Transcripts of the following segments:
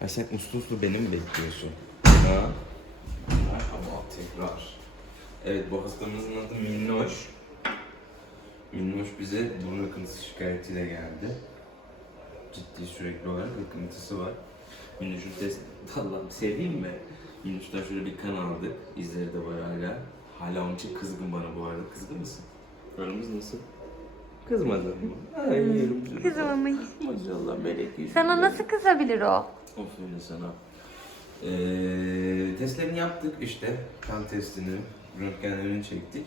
Ha sen uslu uslu beni mi bekliyorsun? Ha? Merhaba tekrar. Evet bu hastamızın adı Minnoş. Minnoş bize burun akıntısı şikayetiyle geldi. Ciddi sürekli olarak akıntısı var. Minnoş'un test... Allah'ım seveyim mi? Minnoş'tan şöyle bir kan aldık. İzleri de var hala. Hala onun için kızgın bana bu arada. Kızgın mısın? Aramız nasıl? Kızmadın mı? Ay seni. Kızamamayız. Maşallah melek yüzü. Sana nasıl kızabilir o? Aferin sana. Ee, testlerini yaptık işte. Kan testini, röntgenlerini çektik.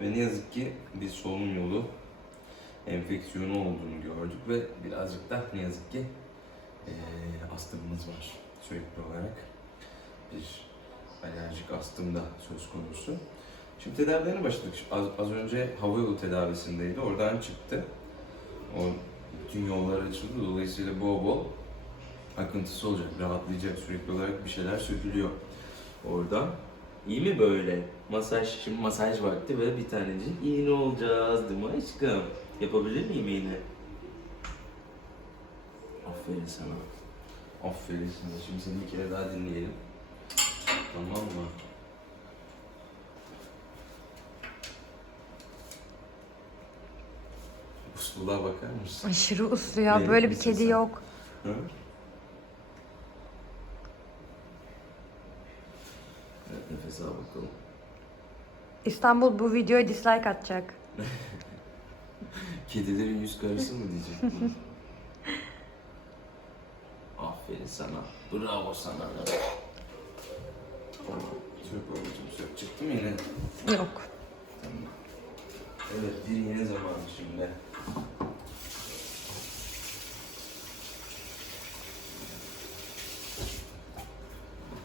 Ve ne yazık ki bir solunum yolu enfeksiyonu olduğunu gördük ve birazcık da ne yazık ki ee, astımımız var sürekli olarak. Bir alerjik astım da söz konusu. Şimdi tedavilerine başladık. Az, az önce hava yolu tedavisindeydi. Oradan çıktı. O bütün yollar açıldı. Dolayısıyla bol bol akıntısı olacak, rahatlayacak sürekli olarak bir şeyler sökülüyor oradan. İyi mi böyle? Masaj, şimdi masaj vakti ve bir tanecik iğne olacağız değil mi aşkım? Yapabilir miyim iğne? Aferin sana. Aferin sana. Şimdi seni bir kere daha dinleyelim. Tamam mı? Usluluğa bakar mısın? Aşırı uslu ya. Benim Böyle bir kedi sen? yok. Hı? Al bakalım. İstanbul bu videoya dislike atacak. Kedilerin yüz karısı mı diyecek? Aferin sana. Bravo sana. Çok babacım sök. Çıktı mı yine? Yok. Tamam. Evet bir yeni zamanı şimdi.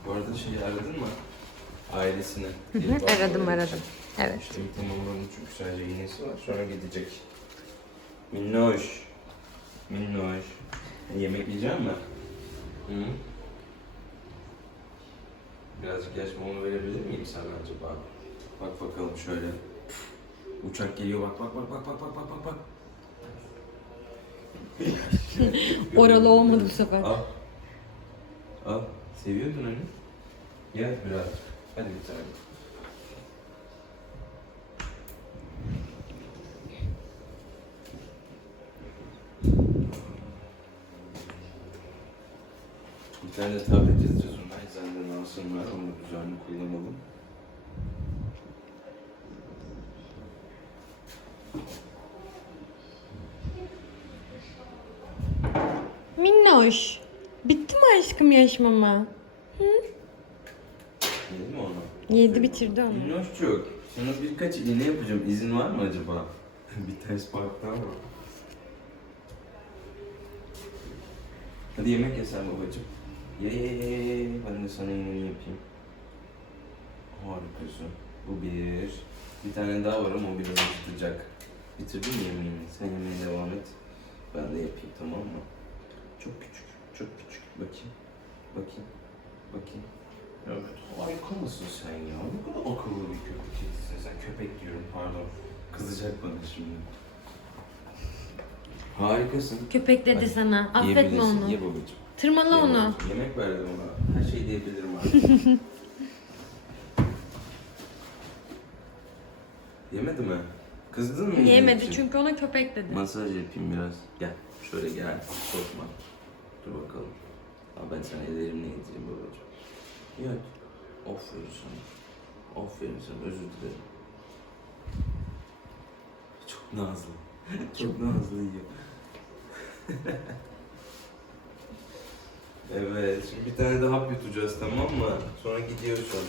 Bu arada şeyi aradın mı? Hı hı, aradım aradım. Evet. Şimdi tamamlandı çünkü sadece iğnesi var. Sonra gidecek. Minnoş. Minnoş. Yemek yiyecek mi? Hı? Birazcık yaş mama verebilir miyim sana acaba? Bak bakalım şöyle. Uçak geliyor bak bak bak bak bak bak bak bak bak. Oralı olmadı bu sefer. Al. Al. Seviyordun hani. Gel biraz. Hadi bir tane. Bir tane tablet yazacağız ona. Eczaneden alsınlar. Onu düzenli kullanalım. Minnoş. Bitti mi aşkım yaş mama? Yedi bitirdi onu. Minnoşçuk. Sana birkaç iğne yapacağım. İzin var mı acaba? bir ters parktan mı? Hadi yemek ye sen babacığım. Ye ye ye ye ye. Ben de sana iğneni yapayım. Harikasın. Bu bir. Bir tane daha var ama o biraz tutacak. Bitirdin mi yemeğini? Sen yemeğe devam et. Ben de yapayım tamam mı? Çok küçük. Çok küçük. Bakayım. Bakayım. Bakayım. Evet. Harika mısın sen ya? Ne kadar akıllı bir köpek kedisin sen. Köpek diyorum pardon. Kızacak bana şimdi. Harikasın. Köpek dedi Hadi, sana. Affetme Yiyebilirsin. onu. Ye babacığım. Tırmala Ye onu. Yemek verdim ona. Her şeyi diyebilirim artık. Yemedi mi? Kızdın mı? yemek Yemedi için? çünkü ona köpek dedi. Masaj yapayım biraz. Gel. Şöyle gel. Korkma. Dur bakalım. Aa, ben sana ellerimle yedireyim babacığım. Yat. Aferin sana. Aferin sana. Özür dilerim. Çok nazlı. Çok nazlı yiyor. evet. Şimdi bir tane daha yutacağız tamam mı? Sonra gidiyoruz sonra.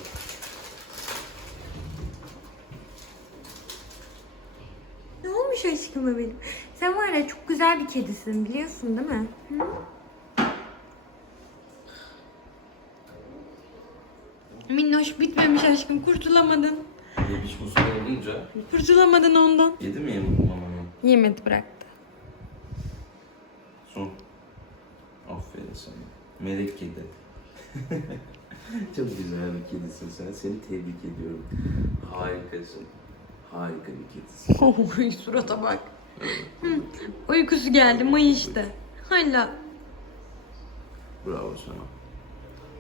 Ne olmuş aşkıma benim? Sen var ya çok güzel bir kedisin biliyorsun değil mi? Hı? Minnoş bitmemiş aşkım kurtulamadın. Yemiş musul olunca Kurtulamadın ondan. yedi mi yemek mamanı? Yemedi bıraktı. Son. Aferin sana. Melek kedi. Çok güzel bir kedisin sen. Seni tebrik ediyorum. Harikasın. Harika bir kedisin. Oy surata bak. Hı, Uykusu geldi mayıştı. Hala. Bravo sana.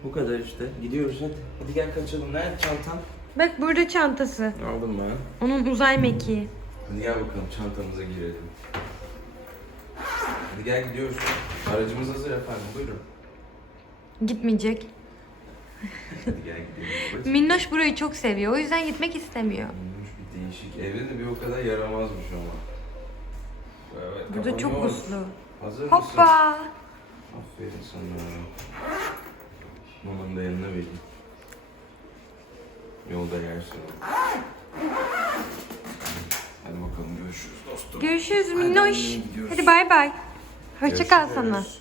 Bu kadar işte. Gidiyoruz hadi. Hadi gel kaçalım. Nerede çantan? Bak burada çantası. Aldım ben. Onun uzay mekiği. Hadi gel bakalım çantamıza girelim. Hadi gel gidiyoruz. Aracımız hazır efendim. Buyurun. Gitmeyecek. Hadi gel gidelim. Minnoş burayı çok seviyor. O yüzden gitmek istemiyor. Olmuş bir değişik. Evde de bir o kadar yaramazmış ama. Evet, Burada çok kapanıyoruz. uslu. Hazır mısın? Hoppa. Aferin sana. Mamanı da yanına vereyim. Yolda yersin. Hadi bakalım görüşürüz dostum. Görüşürüz Hadi Minnoş. anneciğim, gidiyoruz. Hadi bay bay. Hoşça kal sana. Görüşürüz.